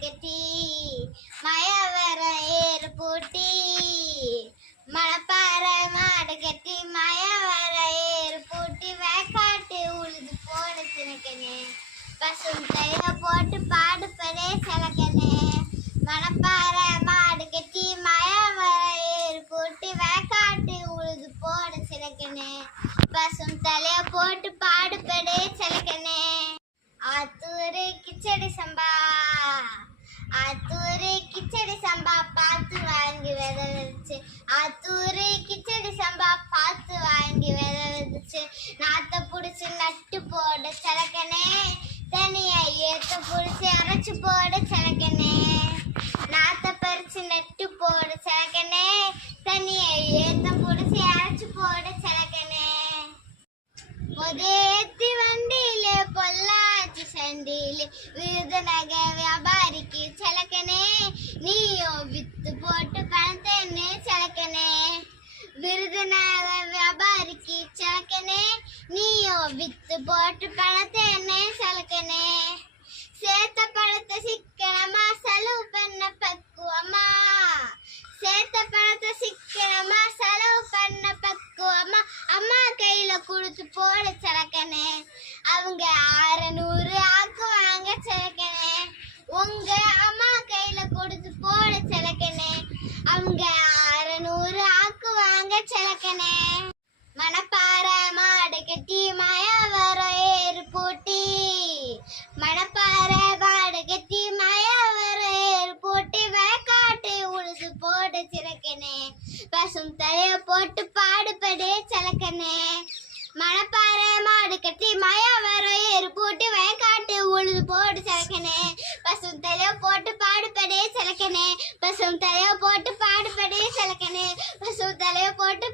கட்டி மயவர ஏறு பூட்டி மணப்பாறை மாடு கட்டி மயவர ஏறு பூட்டி வேக்காட்டு உழுது போட தினக்கனே பசும் தைய போட்டு பாடுபடே செலக்கனே மணப்பாறை மாடு கட்டி மயவர ஏறு பூட்டி வேக்காட்டு உழுது போட சிறக்கனே பசும் தலைய போட்டு பாடுபடே செலக்கனே ஆத்தூரே கிச்சடி சம்பா ஆத்தூரே கிச்சடி சம்பா பார்த்து வாங்கி விதைச்சு ஆத்தூரே கிச்சடி சம்பா பார்த்து வாங்கி விதைச்சு நாத்த புடிச்சு நட்டு போட செலக்கனே தனியா ஏத்த புடிச்சு அரைச்சு போட செலக்கனே நாத்த பறிச்சு நட்டு போட செலக்கனே தனியா ஏத்த புடிச்சு அரைச்சு போட செலக்கனே பொதேத்தி வண்டியிலே பொள்ளாச்சி சண்டியிலே விருதுநக வியாபாரிக்கு செலக்கனே நீயோ வித்து போட்டு பணத்தேன்னு செலக்கனே விருதுநக வியாபாரிக்கு செலக்கனே நீயோ வித்து போட்டு பணத்தேன்னு செலக்கனே சேர்த்த பணத்தை சிக்கனமா செலவு பண்ண பக்குவமா சேர்த்த பணத்தை சிக்கனமா செலவு பண்ண பக்குவமா அம்மா கையில கொடுத்து போட செலக்கனே அவங்க 600 ஆக்குவாங்க செலக்கனே உங்க அம்மா கையில கொடுத்து போட செலக்கனே அவங்க 600 ஆக்குவாங்க செலக்கனே மணப்பாறை மாடு கட்டி மயவர ஏறு பூட்டி மணப்பாறை மாடு கட்டி மயவர ஏறு பூட்டி வேக்காட்டு உழுது போட சிறக்கனே பசும் தலைய போட்டு பாடுபடே செலக்கனே மணப்பாறை மாடு கட்டி மயவர ஏறு பூட்டி வேக்காட்டு உழுது போடு செலக்கனே பசும் தலைய போட்டு பாடுபடே செலக்கனே பசும் தலைய போட்டு பாடுபடே செலக்கனே பசும் தலைய போட்டு